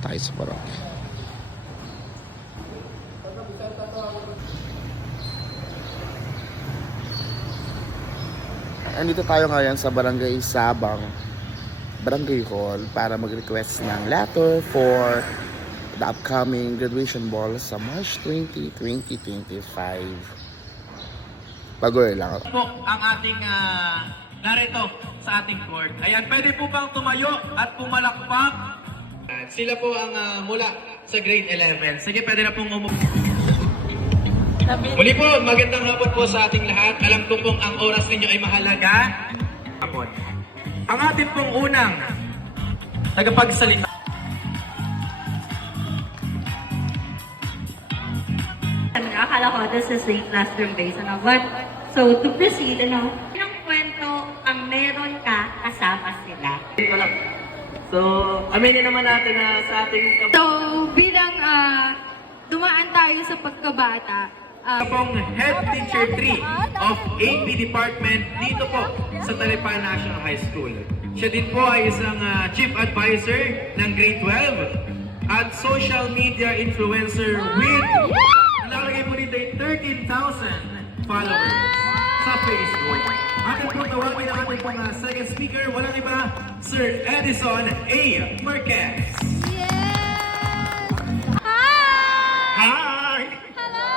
Tayo sa barangay. Andito tayo ngayon sa Barangay Sabang, Barangay Hall para mag-request ng letter for the upcoming graduation ball sa March 20, 2025. Bagoy lang. Po ang ating narito sa ating court. Ayan, pwede po bang tumayo at pumalakpak? Sila po ang mula sa grade 11. Sige, pwede na pong muli po, magandang hapon po sa ating lahat. Alam ko pong ang oras ninyo ay mahalaga. Hapon. Ang ating pong unang tagapagsalita. Akala ko this is a classroom based, but so to proceed, ilang kwento ang meron ka kasama sila? So, aminin naman natin na sa ating So, bilang dumaan tayo sa pagkabata, pong Head Teacher 3 of AP Department dito po sa Talipan National High School. Siya din po ay isang Chief Advisor ng Grade 12 at social media influencer with nakalagay po dito ay 13,000 followers sa Facebook. Akin po tawagin ang ating pong second speaker, walang iba, Sir Edison A. Marquez. Hi! Hello!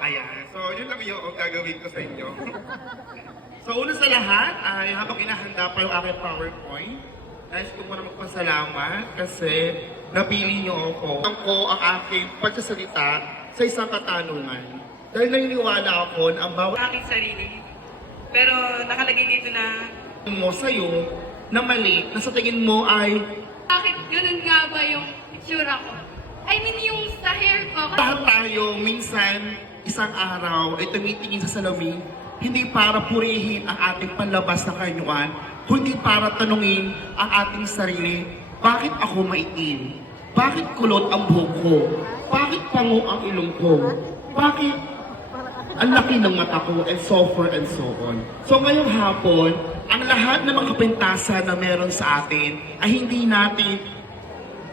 Ayan, so yun lang yung gagawin ko sa inyo. So una sa lahat, ay habang inahanda pa yung aking PowerPoint, nais ko muna magpasalamat kasi napili niyo ako. Ang ko ang aking pagsasalita sa isang katanungan. Dahil naniniwala ako na ang bawat aking sarili. Pero nakalagay dito na mo sa'yo na mali, na sa tingin mo ay bakit ganun nga ba yung itsura ko? I mean, yung sa hair ko. lahat tayo minsan isang araw ay tumitingin sa salamin, hindi para purihin ang ating panlabas na kanyuan, kundi para tanungin ang ating sarili, bakit ako maitim? Bakit kulot ang buhok ko? Bakit pango ang ilong ko? Bakit ang laki ng mata ko, and so forth and so on. So ngayong hapon, ang lahat ng mga kapintasan na meron sa atin ay hindi natin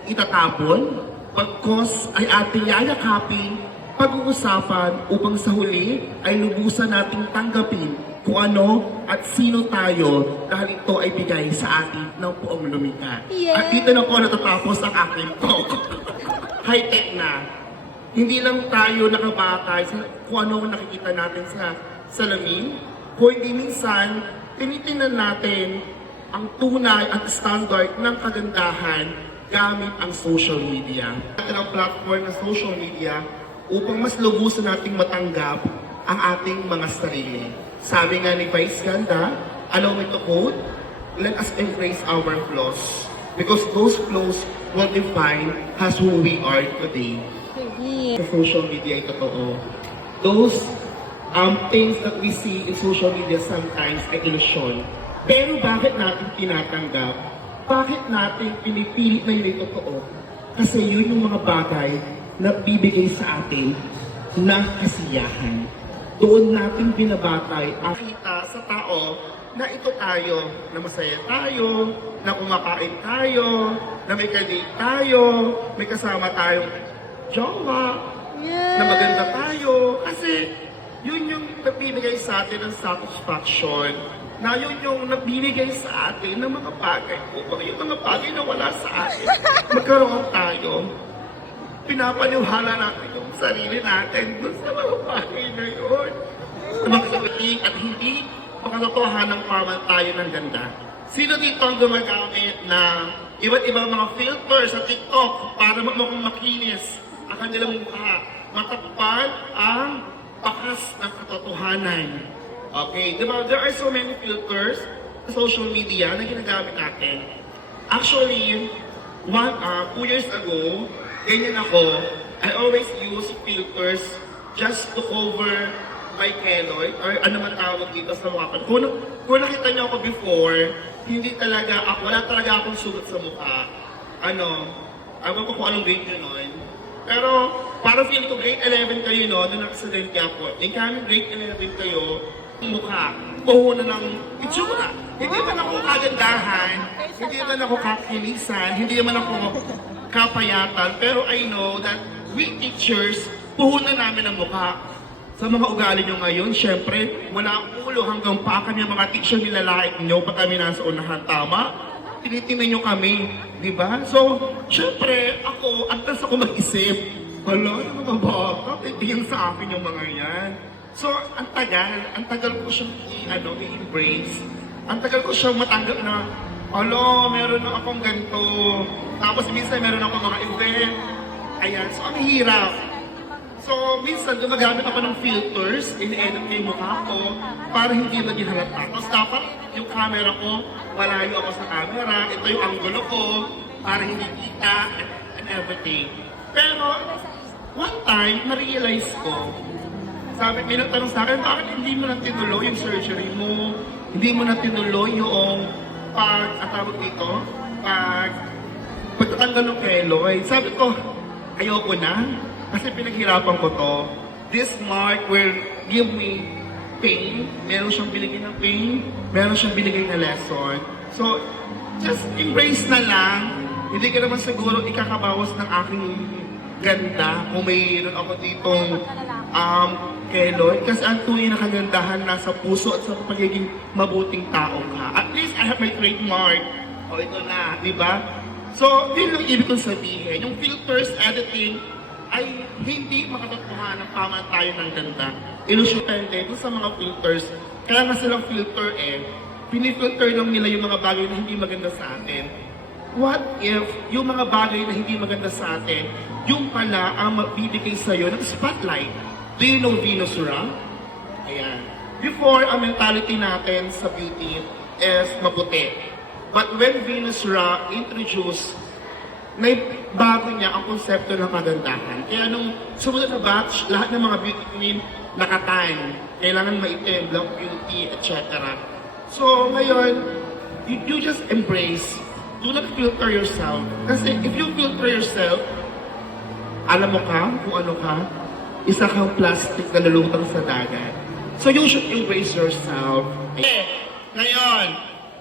itatapon, pagkos ay ating yayakapin, pag-uusapan upang sa huli ay lubusan nating tanggapin kung ano at sino tayo dahil ito ay bigay sa atin ng buong lumika. At dito na po natatapos ang aking talk. High-tech na. Hindi lang tayo nakabakay sa kung ano nakikita natin sa salamin, kung hindi minsan tinitingnan natin ang tunay at standard ng kagandahan gamit ang social media. Natin ang platform ng social media upang mas lubusan nating matanggap ang ating mga sarili. Sabi nga ni Vice Ganda, allow me to quote, let us embrace our flaws because those flaws will define us who we are today. Sa social media ay totoo. Those things that we see in social media sometimes ay ilusyon. Pero bakit natin tinatanggap? Bakit natin pinipilit na yun ay totoo? Kasi yun yung mga bagay na bibigay sa atin ng kasiyahan. Doon natin binabatay ang kita sa tao na ito tayo, na masaya tayo, na kumakain tayo, na may kadate tayo, may kasama tayong jowa, na maganda tayo. Kasi yun yung nagbibigay sa atin ng satisfaction, na yun yung nagbibigay sa atin ng mga bagay upang yung mga bagay na wala sa atin, magkaroon tayo. Pinapaniwala natin yung sarili natin dun sa mga bagay na yun. Sa mga sabihin at hindi makatotohanan paman tayo ng ganda. Sino dito ang gumagamit na iba't ibang mga filters sa TikTok para mukhang makinis ang kanilang mukha? Matakpan ang bakas ng katotohanan. Okay, diba? There are so many filters sa social media na ginagamit natin. Actually, 2 years ago, ganyan ako. I always use filters just to cover my keloid or ano man tawag dito sa mukha ko. Kung nakita niyo ako before, hindi talaga ako, wala talaga akong sugat sa mukha. Ewan ko kung anong grade yun nun. Pero parang feeling ko grade 11 kayo no, nung nakasadente ako. Yung kami grade 11 kayo, mukha, buho na ng itsura. Hindi man ako kagandahan, Hindi naman ako kakilisan, hindi naman ako kapayatan, pero I know that we teachers, puhunan namin ang mukha. Sa mga ugali nyo ngayon, syempre, wala ang ulo hanggang pa kami ang mga teacher nilalait nyo pa kami nasa unahan, tama? Tinitingnan nyo kami, di ba? So, syempre, ako, antas ako mag-isip. Hala, yung mga bata, titingin sa akin yung mga yan. So, ang tagal ko siyang i-embrace. Ang tagal ko siyang matanggap na, hala, meron na akong ganito. Tapos minsan meron akong mga event. Ayan, so ang hirap. So, minsan gumagamit ako ng filters, in-edit ko yung mukha ko para hindi maging halata. Tapos dapat yung camera ko, malayo ako sa camera, ito yung angulo ko, para hindi kita, and everything. Pero, one time, na-realize ko, sabi, may nagtanong sa akin, bakit hindi mo na tinuloy yung surgery mo? Hindi mo na tinuloy yung tawag dito, pagtatanggal ng keloid. Sabi ko, ayoko na. Kasi pinaghirapan ko to. This mark will give me pain. Meron siyang binigay ng pain. Meron siyang binigay na lesson. So, just embrace na lang. Hindi ka naman siguro ikakabawas ng aking ganda kung mayroon ako ditong keloid. Kasi ang tunay na kagandahan nasa puso at sa pagiging mabuting tao ka. At least I have my trademark. O ito na, di ba? So, yun yung ibig kong sabihin. Yung filters, editing, ay hindi makatotohanan ng pamantayan ng ganda. Ilusyonante dun sa mga filters. Kaya nga silang filter pinifilter lang nila yung mga bagay na hindi maganda sa atin. What if yung mga bagay na hindi maganda sa atin, yung pala ang mabibigay sa'yo ng spotlight? Do you know Venus Ra? Ayan. Before, ang mentality natin sa beauty is maputi. But when Venus Ra introduced, bago niya ang konsepto ng kagandahan. Kaya nung sumunod na batch, lahat ng mga beauty queen nakatan. Kailangan maitim, black beauty, etc. So ngayon, you just embrace. Do not filter yourself. Kasi if you filter yourself, alam mo ka kung ano ka, isa kang plastic na lulutang sa dagat. So you should embrace yourself. Ngayon,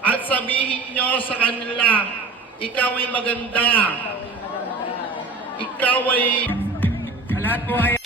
at sabihin nyo sa kanila, ikaw ay maganda. Ikaw ay... Sa lahat po ay